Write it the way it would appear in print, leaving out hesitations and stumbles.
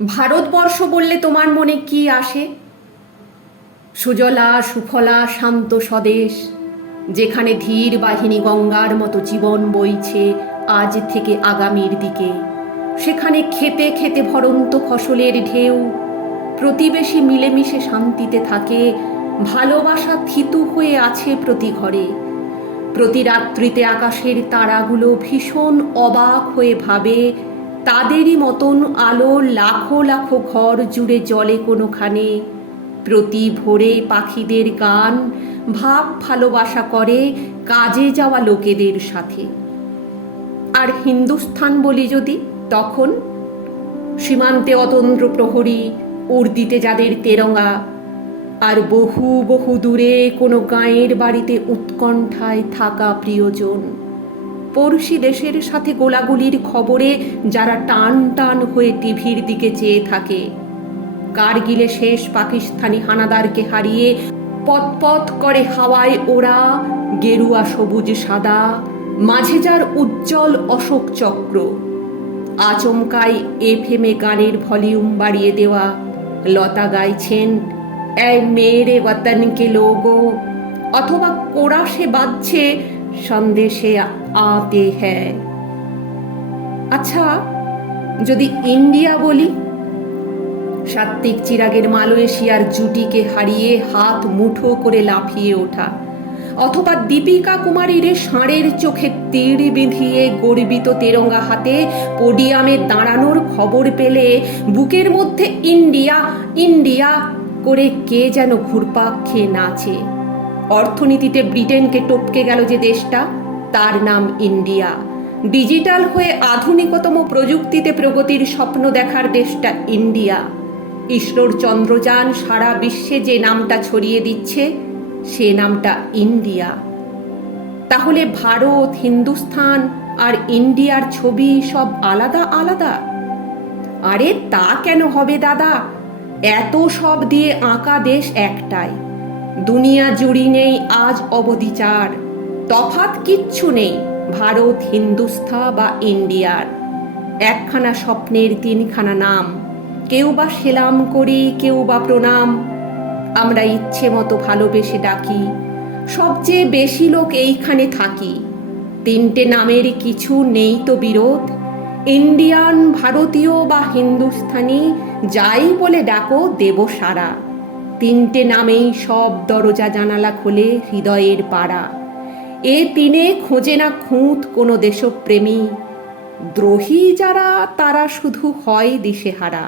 ভারতবর্ষ বললে তোমার মনে কি আসে? সুজলা সুফলা শান্ত স্বদেশ, যেখানে ধীর বাহিনী গঙ্গার মতো জীবন বইছে আজ থেকে আগামীর দিকে। সেখানে খেতে খেতে ভরন্ত ফসলের ঢেউ, প্রতিবেশী মিলেমিশে শান্তিতে থাকে, ভালোবাসা থিতু হয়ে আছে প্রতি ঘরে। প্রতি রাত্রিতে আকাশের তারাগুলো ভীষণ অবাক হয়ে ভাবে তাদেরই মতন আলো লাখো লাখো ঘর জুড়ে জ্বলে কোনোখানে। প্রতি ভোরে পাখিদের গান ভাব ভালোবাসা করে কাজে যাওয়া লোকেদের সাথে। আর হিন্দুস্থান বলি যদি, তখন সীমান্তে অতন্দ্র প্রহরী, উর্দিতে যাদের তেরঙ্গা, আর বহু বহু দূরে কোনো গাঁয়ের বাড়িতে উৎকণ্ঠায় থাকা প্রিয়জন। পড়শি দেশের সাথে গোলাগুলির খবরে যারা টান টান হয়ে টিভির দিকে চেয়ে থাকে। কারগিলে শেষ পাকিস্তানি হানাদারকে হারিয়ে পথ করে হাওয়ায় ওরা গেরুয়া সবুজ সাদা, মাঝে যার উজ্জ্বল অশোক চক্র। আচমকাই এফএমে গানের ভলিউম বাড়িয়ে দেওয়া লতা গাইছেন এ মেরে ওয়াতন কে লোগো, অথবা কোরাসে বাজছে সন্দেশে আতে হ্যায়। আচ্ছা, যদি ইন্ডিয়া বলি, সাত্ত্বিক চিরাগের মালয়েশিয়ার জুটিকে হারিয়ে হাত মুঠো করে লাফিয়ে ওঠা, অথবা দীপিকা কুমারীর ষাঁড়ের চোখে তীর বিঁধিয়ে গর্বিত তেরঙ্গা হাতে পোডিয়ামে দাঁড়ানোর খবর পেলে বুকের মধ্যে ইন্ডিয়া ইন্ডিয়া করে কে যেন ঘুরপাক খেয়ে নাচে। অর্থনীতিতে ব্রিটেনকে টপকে গেল যে দেশটা, তার নাম ইন্ডিয়া। ডিজিটাল হয়ে আধুনিকতম প্রযুক্তিতে প্রগতির স্বপ্ন দেখার দেশটা ইন্ডিয়া। ইসরোর চন্দ্রযান সারা বিশ্বে যে নামটা ছড়িয়ে দিচ্ছে, সে নামটা ইন্ডিয়া। তাহলে ভারত, হিন্দুস্থান আর ইন্ডিয়ার ছবি সব আলাদা আলাদা? আরে তা কেন হবে দাদা, এত সব দিয়ে আঁকা দেশ একটাই। দুনিয়া জুড়ি নেই আজ অবধি চার, তফাৎ কিচ্ছু নেই ভারত, হিন্দুস্থান বা ইন্ডিয়ার। একখানা স্বপ্নের তিনখানা নাম, কেউ বা সেলাম করি, কেউ বা প্রণাম। আমরা ইচ্ছে মতো ভালোবেসে ডাকি, সবচেয়ে বেশি লোক এইখানে থাকি। তিনটে নামের কিছু নেই তো বিরোধ, ইন্ডিয়ান, ভারতীয় বা হিন্দুস্থানি, যাই বলে ডাকো দেব সারা। তিনটে নামেই সব দরজা জানালা খোলে হৃদয়ের পাড়া। এ তিনে খোঁজে না খুঁত কোনো দেশপ্রেমী, দ্রোহী যারা তারা শুধু হয় দিশেহারা।